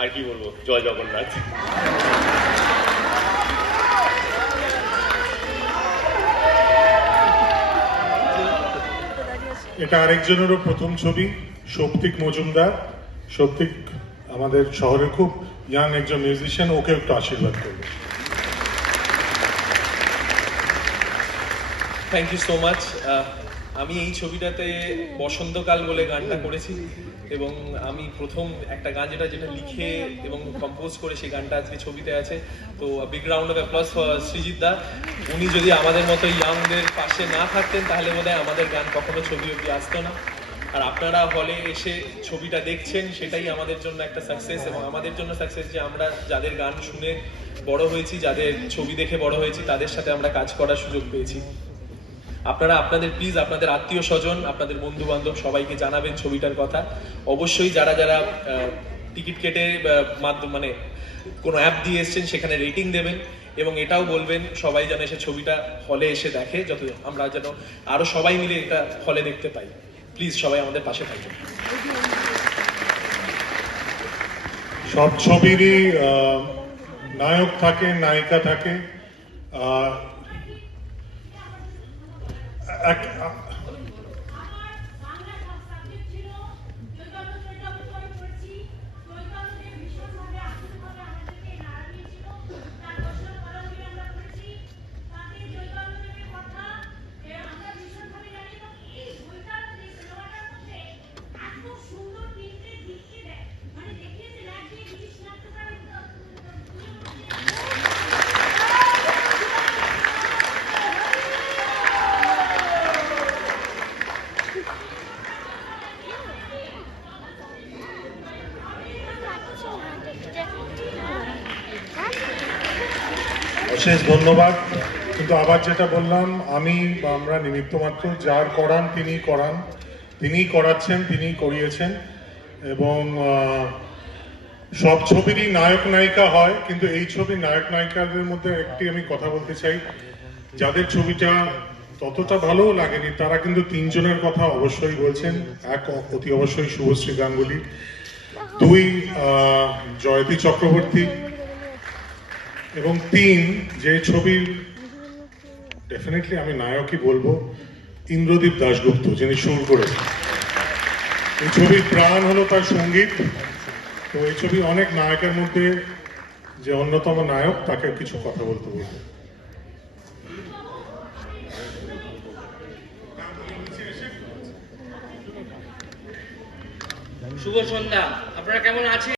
আর কি বলবো, জয় জগন্নাথ। এটা আরেকজনেরও প্রথম ছবি, সৌপ্তিক মজুমদার। সৌপ্তিক আমাদের শহরের খুব ইয়াং একজন মিউজিশিয়ান, ওকে একটু আশীর্বাদ করবে। Thank you so much. আমি এই ছবিটাতে বসন্তকাল বলে গানটা করেছি এবং আমি প্রথম একটা গান যেটা লিখে এবং কম্পোজ করে সেই গানটা আজকে ছবিতে আছে। তো big round of applause for Srijit da. উনি যদি আমাদের মতো ইয়াংদের পাশে না থাকতেন তাহলে বোধহয় আমাদের গান কখনো ছবি অবধি আসতো না। আর আপনারা হলে এসে ছবিটা দেখছেন, সেটাই আমাদের জন্য একটা সাকসেস, এবং আমাদের জন্য সাকসেস যে আমরা যাদের গান শুনে বড় হয়েছি, যাদের ছবি দেখে বড় হয়েছি, তাদের সাথে আমরা কাজ করার সুযোগ পেয়েছি। আপনারা আপনাদের প্লিজ আপনাদের আত্মীয় স্বজন, আপনাদের বন্ধু বান্ধব সবাইকে জানাবেন ছবিটার কথা। অবশ্যই যারা যারা টিকিট কেটে মাধ্যম মানে কোনো অ্যাপ দিয়ে এসছেন সেখানে রেটিং দেবেন, এবং এটাও বলবেন সবাই যেন এসে ছবিটা হলে এসে দেখে, যত আমরা যেন আরো সবাই মিলে এটা হলে দেখতে পাই। প্লিজ সবাই আমাদের পাশে থাকবেন। সব ছবিরই নায়ক থাকে, নায়িকা থাকে। অশেষ ধন্যবাদ। কিন্তু আবার যেটা বললাম, আমরা নিমিত্ত মাত্র, যার করান তিনি করান, তিনিই করাচ্ছেন, তিনিই করিয়েছেন। এবং সব ছবিরই নায়ক নায়িকা হয়, কিন্তু এই ছবির নায়ক নায়িকাদের মধ্যে একটি আমি কথা বলতে চাই। যাদের ছবিটা ততটা ভালোও লাগেনি তারা কিন্তু তিনজনের কথা অবশ্যই বলছেন। এক অতি অবশ্যই শুভশ্রী গাঙ্গুলি, দুই জয়তী চক্রবর্তী, এবং তিন যে ছবির ডেফিনেটলি আমি নায়কই বলবো, ইন্দ্রদীপ দাশগুপ্ত, যিনি সুর করেছেন। এই ছবির প্রাণ হলো তার সঙ্গীত। তো এই ছবি অনেক নায়কের মধ্যে যে অন্যতম নায়ক, তাকে কিছু কথা বলতে বলবো। শুভ সন্ধ্যা, আপনারা কেমন আছেন?